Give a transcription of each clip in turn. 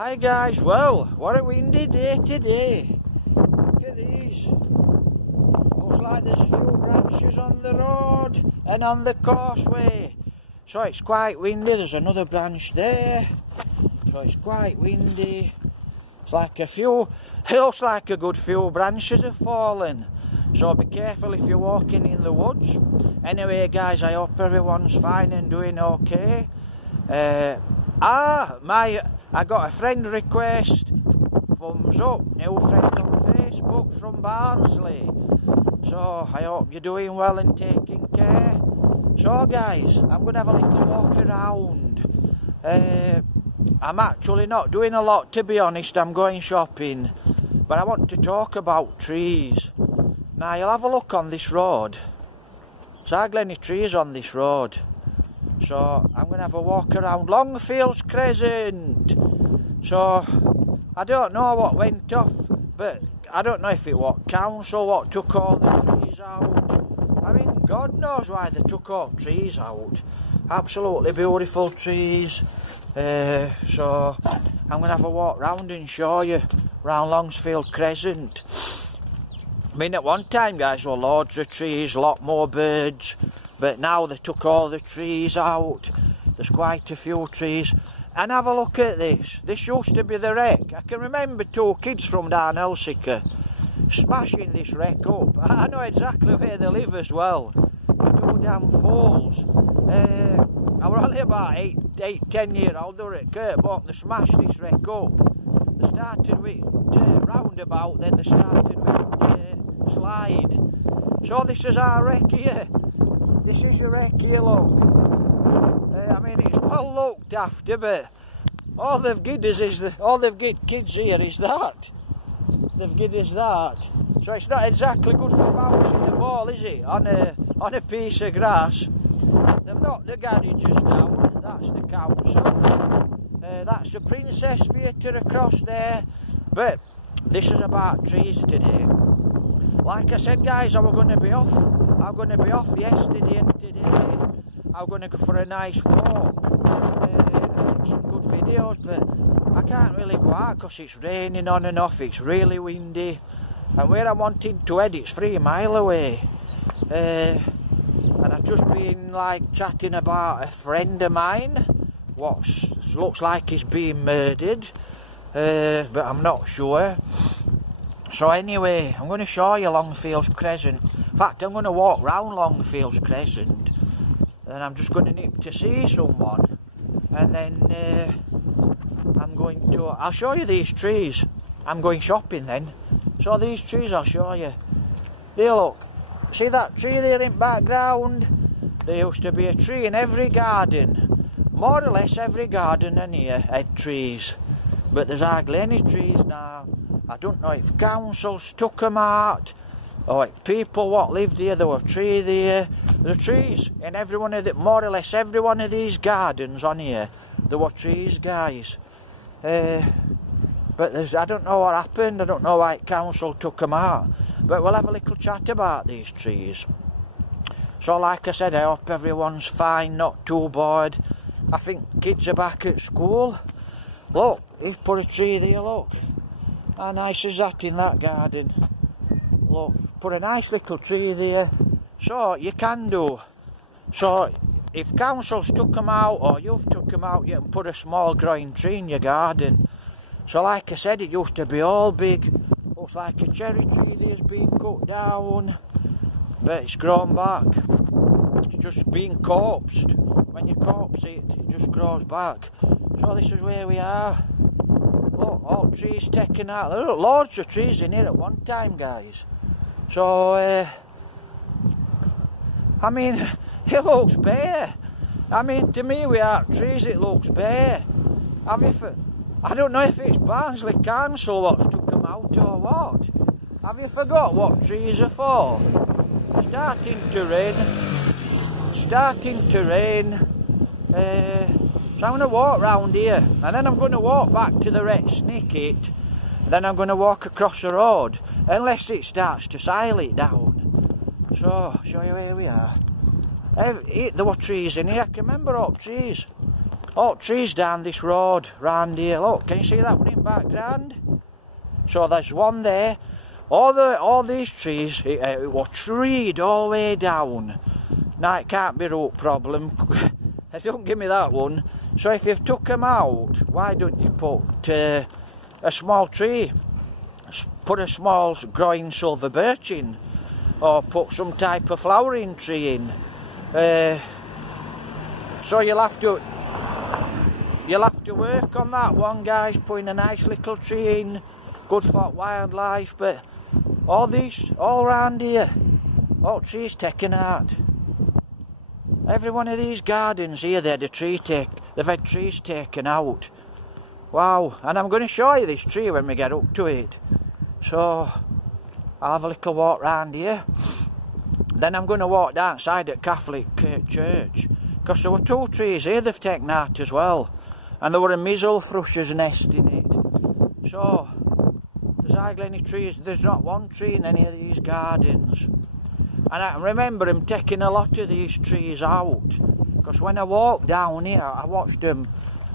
Hi guys, well, what a windy day today. Look at these. Looks like there's a few branches on the road and on the causeway. So it's quite windy. There's another branch there. So it's quite windy. It's like it looks like a good few branches have fallen. So be careful if you're walking in the woods. Anyway guys, I hope everyone's fine and doing okay. I got a friend request, thumbs up, new friend on Facebook from Barnsley. So I hope you're doing well and taking care. So guys, I'm going to have a little walk around. I'm actually not doing a lot, to be honest. I'm going shopping, but I want to talk about trees. Now you'll have a look on this road. There's hardly any trees on this road. So I'm going to have a walk around Longfields Crescent. So I don't know what went off, but I don't know if it was council what took all the trees out. I mean, God knows why they took all trees out. Absolutely beautiful trees. So I'm going to have a walk round and show you round Longfields Crescent. I mean, at one time guys, there were loads of trees, a lot more birds. But now they took all the trees out. There's quite a few trees. And have a look at this. This used to be the wreck. I can remember two kids from down Elsica smashing this wreck up. I know exactly where they live as well. Two damn fools. I were only about 10 years old. They were at Kirkbourne. They smashed this wreck up. They started with roundabout, then they started with slide. So this is our wreck here. This is your wreck here, look. I mean, it's well looked after, but all they've given kids here is that. They've given us that. So it's not exactly good for bouncing the ball, is it? On a piece of grass. They've knocked the garages down. That's the council. That's the Princess Theatre across there. But this is about trees today. Like I said, guys, I was going to be off. I'm going to be off yesterday and today. I'm going to go for a nice walk, make some good videos, but I can't really go out because it's raining on and off. It's really windy, and where I'm wanting to head, it's 3 miles away. And I've just been like chatting about a friend of mine, what looks like he's being murdered, but I'm not sure. So anyway, I'm going to show you Longfields Crescent. In fact, I'm going to walk round Longfields Crescent, and I'm just going to nip to see someone, and then I'll show you these trees. I'm going shopping then. So these trees I'll show you. There, look. See that tree there in the background? There used to be a tree in every garden. More or less every garden in here had trees. But there's hardly any trees now. I don't know if councils took them out, or if people what lived here, there were trees there. There were trees in every one of the, more or less every one of these gardens on here. There were trees, guys. But I don't know what happened. I don't know why council took them out. But we'll have a little chat about these trees. So like I said, I hope everyone's fine, not too bored. I think kids are back at school. Look, he's put a tree there, look. How nice is that in that garden? Look, put a nice little tree there. So you can do. So if councils took them out, or you've took them out, you can put a small growing tree in your garden. So like I said, it used to be all big. Looks like a cherry tree there's been cut down, but it's grown back. It's just being corpsed. When you corpse it, it just grows back. So this is where we are. Look, all trees taken out. There were loads of trees in here at one time, guys. So, I mean, it looks bare. I mean, to me, without trees, it looks bare. I don't know if it's Barnsley Council what's took them out or what. Have you forgot what trees are for? It's starting to rain. It's starting to rain. So I'm going to walk round here, and then I'm going to walk back to the Red Snicket, and then I'm going to walk across the road, unless it starts to sail it down. So, I'll show you where we are. There were trees in here. I can remember all trees. all trees down this road round here. Look, can you see that one in background? So there's one there. All these trees, it was treed all the way down. Now it can't be root problem. If you don't give me that one. So if you've took them out, why don't you put a small tree? Put a small growing silver birch in, or put some type of flowering tree in. So you'll have to work on that one, guys. Putting a nice little tree in, good for wildlife. But all around here, all trees taken out. Every one of these gardens here, they've had trees taken out. Wow! And I'm going to show you this tree when we get up to it. So I'll have a little walk round here. Then I'm going to walk downside at Catholic Church, because there were 2 trees here they've taken out as well, and there were a measle thrush's nest in it. So there's hardly any trees. There's not one tree in any of these gardens. And I remember them taking a lot of these trees out, because when I walked down here, I watched them.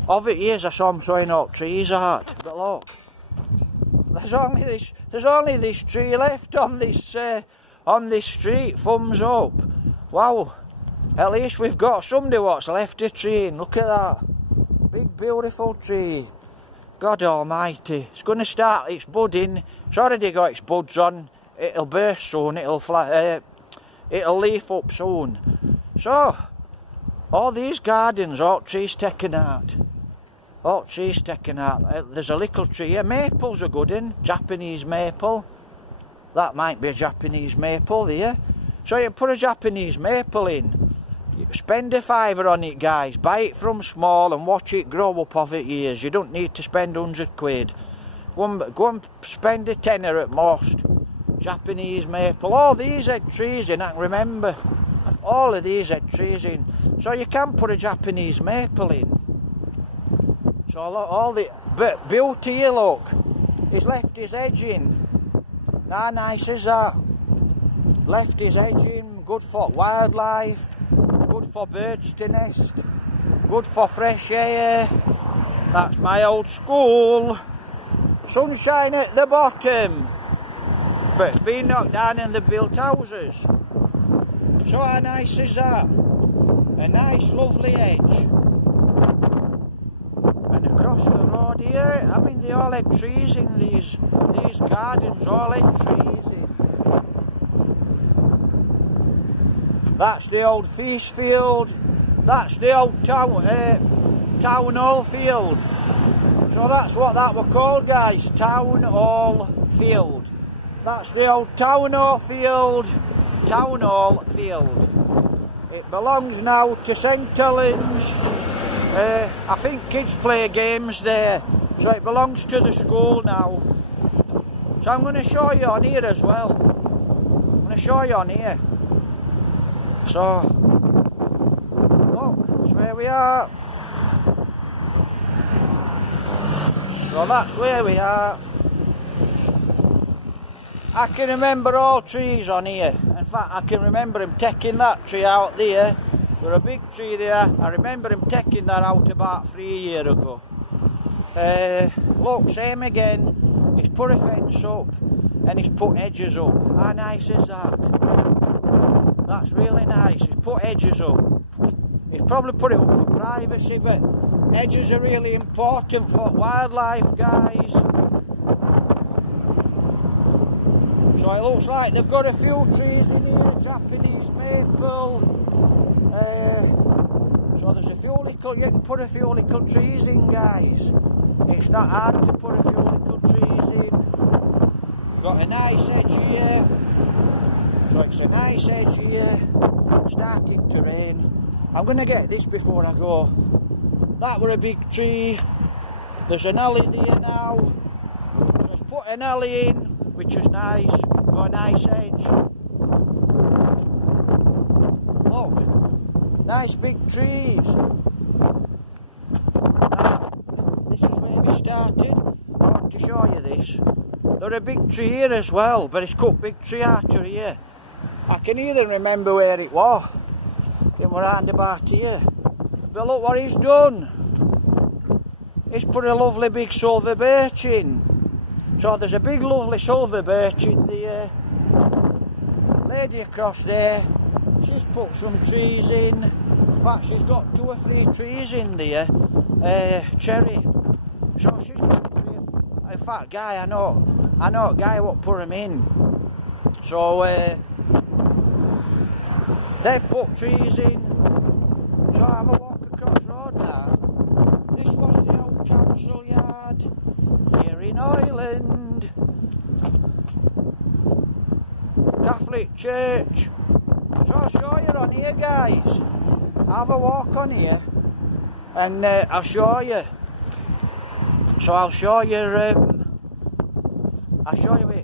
Over years I saw them throwing out trees out. But look, there's only this tree left on this street. Thumbs up. Wow, at least we've got somebody what's left a tree in. Look at that big beautiful tree. God almighty, it's going to start its budding. It's already got its buds on. It'll burst soon. It'll leaf up soon. So all these gardens, all trees taken out. All trees taken out. There's a little tree here. Maple's a good one. Japanese maple. That might be a Japanese maple there. So you put a Japanese maple in. You spend a £5 on it, guys. Buy it from small and watch it grow up over years. You don't need to spend 100 quid. Go and spend a tenner at most. Japanese maple. All these had trees in, I can remember. All of these had trees in. So you can put a Japanese maple in. So all the beauty here, look. He's left his edge in. How nice is that? Left his edge in. Good for wildlife. Good for birds to nest. Good for fresh air. That's my old school. Sunshine at the bottom. But it's been knocked down and they've built houses. So how nice is that? A nice lovely edge. And across the road here, I mean, they all had trees in these gardens, all had trees in. That's the old feast field. That's the old town hall field. So that's what that were called, guys, town hall field. That's the old town hall field. Town hall field. It belongs now to St Helens. I think kids play games there, so it belongs to the school now. So I'm going to show you on here as well. I'm going to show you on here. So look, that's where we are. So that's where we are. I can remember all trees on here. In fact, I can remember him taking that tree out there. There was a big tree there. I remember him taking that out about 3 years ago. Look, same again. He's put a fence up and he's put edges up. How nice is that? That's really nice. He's put edges up. He's probably put it up for privacy, but edges are really important for wildlife, guys. So it looks like they've got a few trees in here, Japanese maple. So there's a few little, you can put a few little trees in, guys. It's not hard to put a few little trees in. Got a nice edge here. So it's a nice edge here. Starting to rain. I'm going to get this before I go. That were a big tree. There's an alley there now. Just put an alley in, which is nice. Got a nice edge. Look, nice big trees. Now, this is where we started. I want to show you this. There's a big tree here as well, but it's cut big tree out of here. I can even remember where it was. It was round about here. But look what he's done. he's put a lovely big silver birch in. So there's a big lovely silver birch in there. Lady across there, she's put some trees in. In fact, she's got 2 or 3 trees in there, cherry. So she's put 3. In fact, guy, I know a guy what put them in. So they've put trees in. So I have a walk across the road now. This was the old council yard here in Hoyland. Catholic church. So I'll show you on here, guys. Have a walk on here and I'll show you. So I'll show you where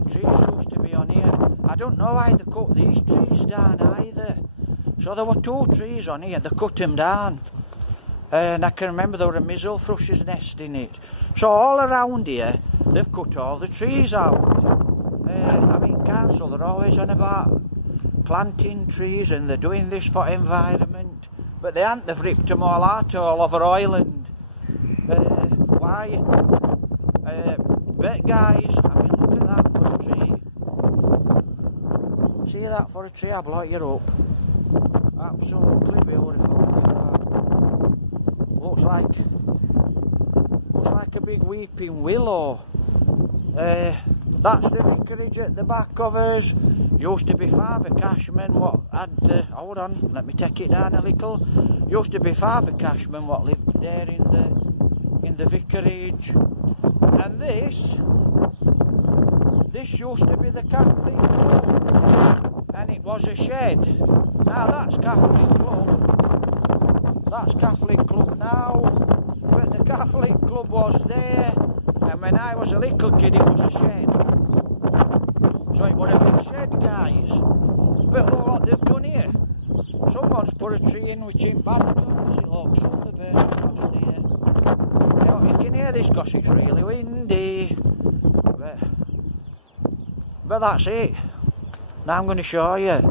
trees used to be on here. I don't know why they cut these trees down either. So there were 2 trees on here, they cut them down. And I can remember there were a mizzle thrush's nest in it. So all around here, they've cut all the trees out. I mean, council, they're always on about planting trees and they're doing this for environment. But they haven't, they've ripped them all out all over Hoyland. Why? But guys, I mean, look at that for a tree. See that for a tree? I'll blow you up. Absolutely beautiful. Look at that. Looks like a big weeping willow. That's the vicarage at the back of us. Used to be Father Cashman what had the, hold on, let me take it down a little. Used to be Father Cashman what lived there in the vicarage. And this used to be the Catholic Club. And it was a shed. Now that's Catholic Club. That's Catholic Club now. But the Catholic Club was there. And when I was a little kid it was a shed. So it was a big shed, guys. But look what they've done here. Someone's put a tree in which ain't bad done. It looks all the birds across there. Now you can hear this because it's really windy. But that's it. Now I'm going to show you.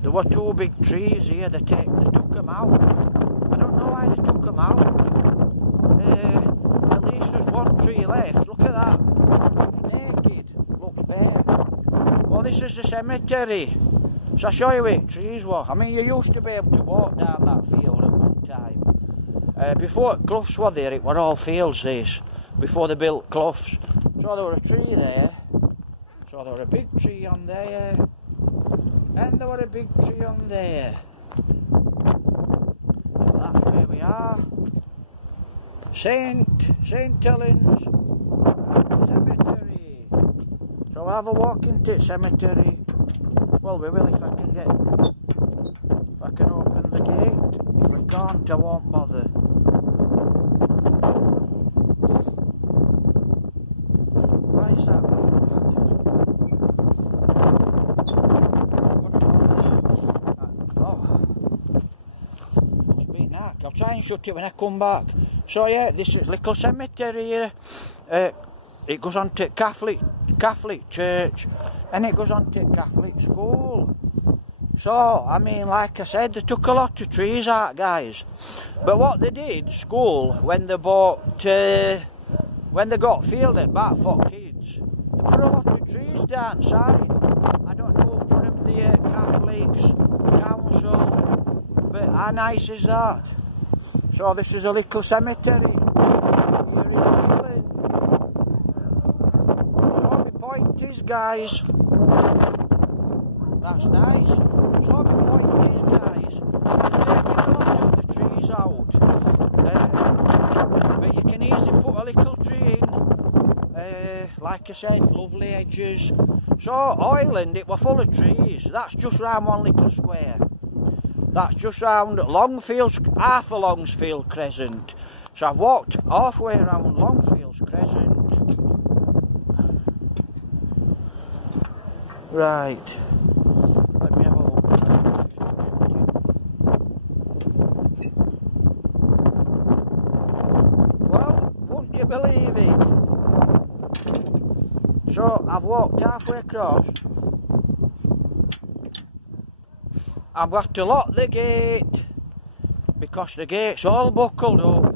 There were 2 big trees here. They took them out. I don't know why they took them out. At least there's 1 tree left. Look at that. It's naked. Looks bare. Well, this is the cemetery. So I'll show you where trees were. I mean, you used to be able to walk down that field at one time. Before cloughs were there, it were all fields, this. Before they built cloughs. So there were a tree there. So there were a big tree on there. And there were a big tree on there. So that's where we are. St. Helens Cemetery. So we'll have a walk into the cemetery. Well, we will if I can open the gate. If I can't, I won't bother. Why is that? Oh, it's been dark. I'll try and shut it when I come back. So yeah, this is little cemetery here. It goes on to Catholic church, and it goes on to Catholic school. So I mean, like I said, they took a lot of trees out, guys. But what they did, school, when they got field at back for kids, they put a lot of trees down side. I don't know who put them there, Catholics, council, but how nice is that? So this is a little cemetery here in Hoyland. So my point is, guys, that's nice. So my point is, guys, they've taken a lot of the trees out. But you can easily put a little tree in. Like I said, lovely edges. So Hoyland, it was full of trees. That's just round one little square. That's just round Longfield's, half a Longfield Crescent. So I've walked halfway around Longfield's Crescent. Right. Let me have a look. Well, wouldn't you believe it? So I've walked halfway across. I've got to lock the gate because the gate's all buckled up.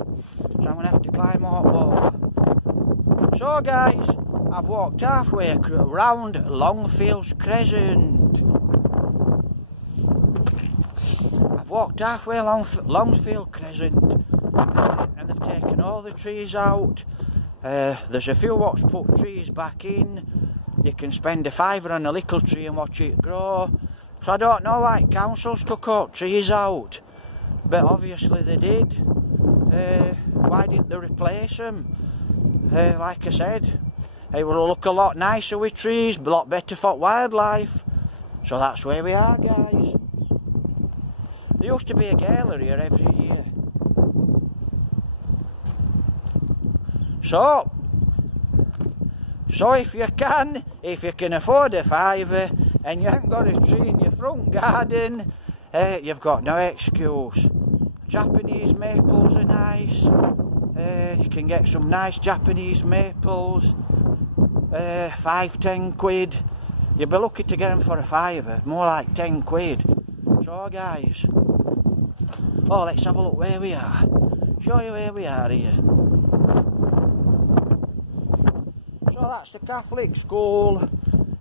So I'm I'm going to have to climb up wall. So guys, I've walked halfway around Longfields Crescent. I've walked halfway along Longfield Crescent, and they've taken all the trees out. There's a few what's put trees back in. You can spend a fiver on a little tree and watch it grow. So I don't know why councils took all trees out, but obviously they did. Why didn't they replace them? Like I said, it will look a lot nicer with trees, a lot better for wildlife. So that's where we are, guys. There used to be a gala here every year. So if you can afford a fiver and you haven't got a tree in your front garden, you've got no excuse. Japanese maples are nice. You can get some nice Japanese maples. 5-10 quid. You'll be lucky to get them for a fiver, more like 10 quid. So guys, let's have a look where we are. Show you where we are here. So that's the Catholic school.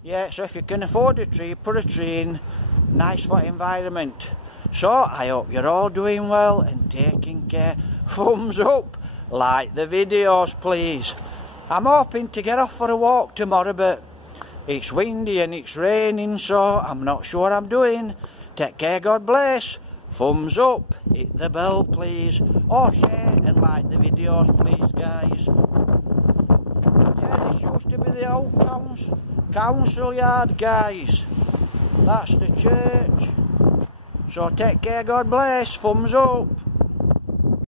Yeah, so if you can afford a tree, put a tree in. Nice for environment. So I hope you're all doing well and taking care. Thumbs up, like the videos please. I'm hoping to get off for a walk tomorrow, but it's windy and it's raining, so I'm not sure I'm doing. Take care, God bless. Thumbs up, hit the bell please. Share and like the videos please, guys. Yeah, this used to be the old council yard, guys. That's the church. So take care, God bless. Thumbs up.